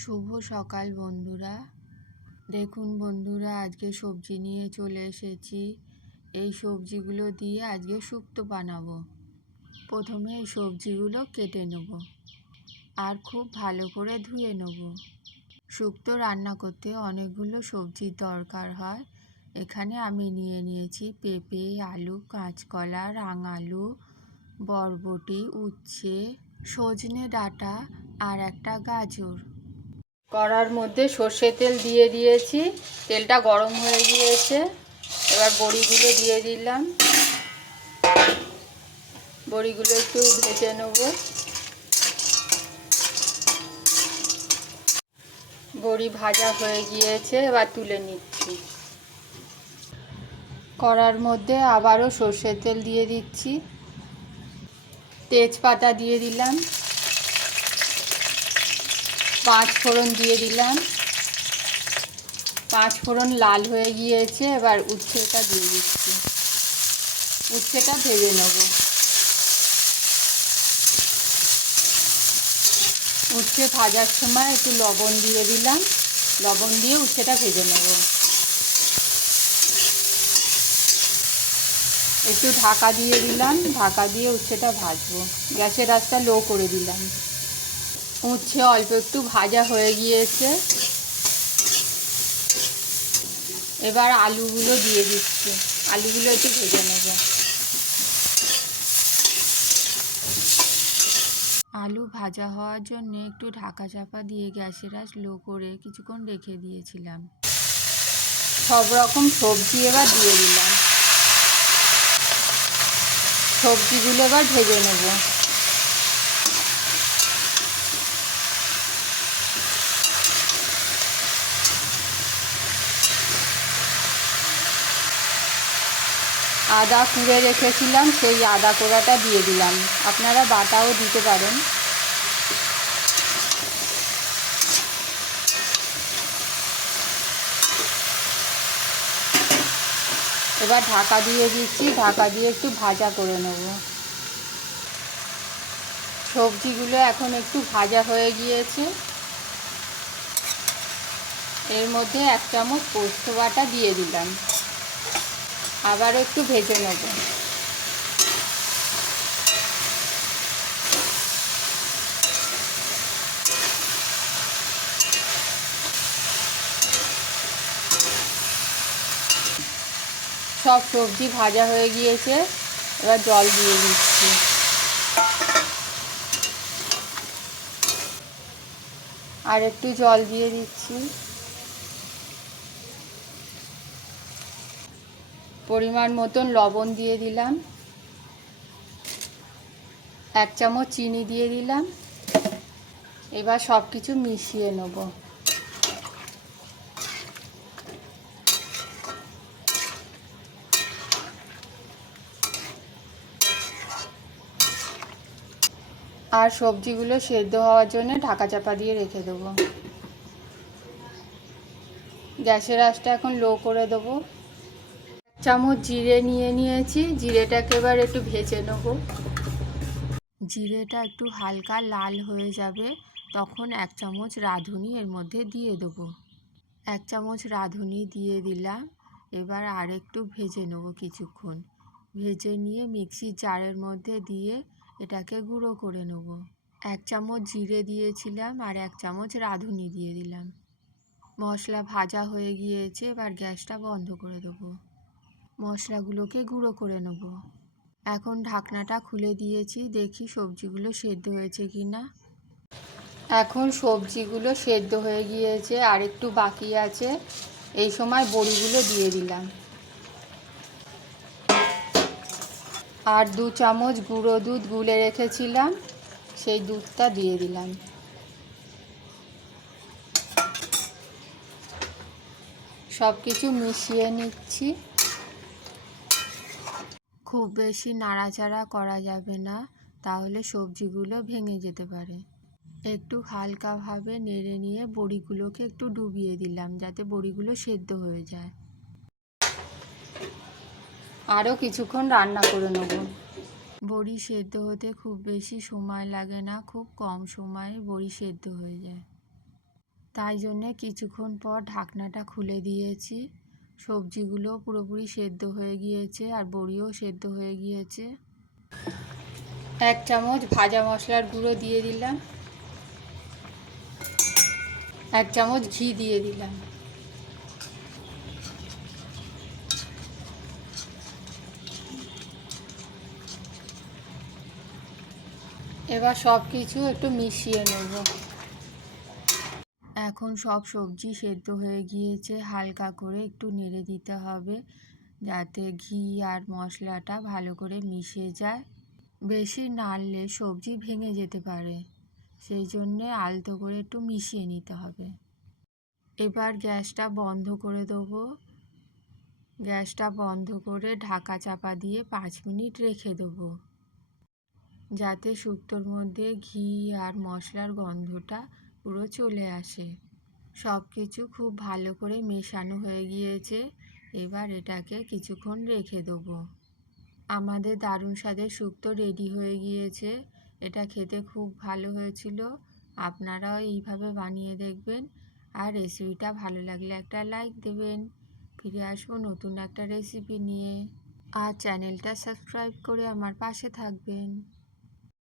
শুভ সকাল বন্ধুরা। দেখুন বন্ধুরা, আজকে সবজি নিয়ে চলে এসেছি। এই সবজিগুলো দিয়ে আজকে শুক্তো বানাবো। প্রথমে এই সবজিগুলো কেটে নেব আর খুব ভালো করে ধুয়ে নেব। শুক্তো রান্না করতে অনেকগুলো সবজির দরকার হয়। এখানে আমি নিয়ে নিয়েছি পেঁপে, আলু, কাঁচকলা, রাঙালু, বরবটি, উচ্ছে, সজনে ডাঁটা আর একটা গাজর। কড়ার মধ্যে সর্ষে তেল দিয়ে দিয়েছি। তেলটা গরম হয়ে গিয়েছে। এবার বড়িগুলো দিয়ে দিলাম। বড়িগুলো একটু ভেজে নেব। বড়ি ভাজা হয়ে গিয়েছে, এবার তুলে নিচ্ছি। কড়ার মধ্যে আবারও সর্ষের তেল দিয়ে দিচ্ছি। তেজপাতা দিয়ে দিলাম। পাঁচ ফোড়ন দিয়ে দিলাম। পাঁচ ফোড়ন লাল হয়ে গিয়েছে, এবার উচ্ছেটা দিয়ে দিচ্ছি। উচ্ছেটা ভেজে নেব। উচ্ছে ভাজার সময় একটু লবণ দিয়ে দিলাম। লবণ দিয়ে উচ্ছেটা ভেজে নেব। একটু ঢাকা দিয়ে দিলাম। ঢাকা দিয়ে উচ্ছেটা ভাজবো। গ্যাসের আঁচটা লো করে দিলাম। উচ্ছে অল্প একটু ভাজা হয়ে গিয়েছে। এবার আলুগুলো দিয়ে দিচ্ছি। আলুগুলো একটু ভেজে নেব। আলু ভাজা হওয়ার জন্য একটু ঢাকা চাপা দিয়ে গ্যাসের আঁচ লো করে কিছুক্ষণ রেখে দিয়েছিলাম। সব রকম সবজি এবার দিয়ে দিলাম। সবজিগুলো এবার ভেজে নেব। আদা কুড়ে রেখেছিলাম, সেই আদা কোড়াটা দিয়ে দিলাম। আপনারা বাটাও দিতে পারেন। এবার ঢাকা দিয়ে দিচ্ছি, ঢাকা দিয়ে একটু ভাজা করে নেব। সবজিগুলো এখন একটু ভাজা হয়ে গিয়েছে। এর মধ্যে এক চামচ পোস্ত বাটা দিয়ে দিলাম। আবার একটু ভেজে নেব। সব সবজি ভাজা হয়ে গিয়েছে, এবার জল দিয়ে দিচ্ছি। আর একটু জল দিয়ে দিচ্ছি। পরিমাণ মতন লবণ দিয়ে দিলাম। এক চামচ চিনি দিয়ে দিলাম। এবার সব কিছু মিশিয়ে নেব। আর সবজিগুলো সেদ্ধ হওয়ার জন্য ঢাকা চাপা দিয়ে রেখে দেবো। গ্যাসের আঁচটা এখন লো করে দেবো। চামচ জিরে নিয়ে নিয়েছি, জিরেটাকে এবার একটু ভেজে নেব। জিরেটা একটু হালকা লাল হয়ে যাবে, তখন এক চামচ রাঁধুনি এর মধ্যে দিয়ে দেবো। এক চামচ রাঁধুনি দিয়ে দিলাম, এবার আর একটু ভেজে নেব কিছুক্ষণ। ভেজে নিয়ে মিক্সির জারের মধ্যে দিয়ে এটাকে গুঁড়ো করে নেব। এক চামচ জিরে দিয়েছিলাম আর এক চামচ রাঁধুনি দিয়ে দিলাম। মশলা ভাজা হয়ে গিয়েছে, এবার গ্যাসটা বন্ধ করে দেবো। মশলাগুলোকে গুঁড়ো করে নেব। এখন ঢাকনাটা খুলে দিয়েছি, দেখি সবজিগুলো সেদ্ধ হয়েছে কি না। এখন সবজিগুলো সেদ্ধ হয়ে গিয়েছে আর একটু বাকি আছে। এই সময় বড়িগুলো দিয়ে দিলাম। আর দু চামচ গুঁড়ো দুধ গুলে রেখেছিলাম, সেই দুধটা দিয়ে দিলাম। সব কিছু মিশিয়ে নিচ্ছি। খুব বেশি নাড়াচাড়া করা যাবে না তাহলে সবজিগুলো ভেঙে যেতে পারে। একটু হালকাভাবে নেড়ে নিয়ে বড়িগুলোকে একটু ডুবিয়ে দিলাম যাতে বড়িগুলো সেদ্ধ হয়ে যায়। আরও কিছুক্ষণ রান্না করে নেব। বড়ি সেদ্ধ হতে খুব বেশি সময় লাগে না খুব কম সময়ে বড়ি সেদ্ধ হয়ে যায়। তাই জন্যে কিছুক্ষণ পর ঢাকনাটা খুলে দিয়েছি। সবজিগুলো পুরোপুরি সেদ্ধ হয়ে গিয়েছে আর বড়িও সেদ্ধ হয়ে গিয়েছে। এক চামচ ভাজা মশলার গুঁড়ো দিয়ে দিলাম। এক চামচ ঘি দিয়ে দিলাম। এবার সব কিছু একটু মিশিয়ে নেব। এখন সব সবজি সেদ্ধ হয়ে গিয়েছে, হালকা করে একটু নেড়ে দিতে হবে যাতে ঘি আর মশলাটা ভালো করে মিশে যায়। বেশি নাড়লে সবজি ভেঙে যেতে পারে, সেই জন্যে আলতো করে একটু মিশিয়ে নিতে হবে। এবার গ্যাসটা বন্ধ করে দেবো। গ্যাসটা বন্ধ করে ঢাকা চাপা দিয়ে পাঁচ মিনিট রেখে দেবো। যাতে শুক্তোর মধ্যে ঘি আর মশলার গন্ধটা পুরো চলে আসে। সব কিছু খুব ভালো করে মেশানো হয়ে গিয়েছে। এবার এটাকে কিছুক্ষণ রেখে দেবো। আমাদের দারুণ স্বাদের শুক্তো রেডি হয়ে গিয়েছে। এটা খেতে খুব ভালো হয়েছিল। আপনারাও এইভাবে বানিয়ে দেখবেন। আর রেসিপিটা ভালো লাগলে একটা লাইক দেবেন। ফিরে আসব নতুন একটা রেসিপি নিয়ে। আর চ্যানেলটা সাবস্ক্রাইব করে আমার পাশে থাকবেন।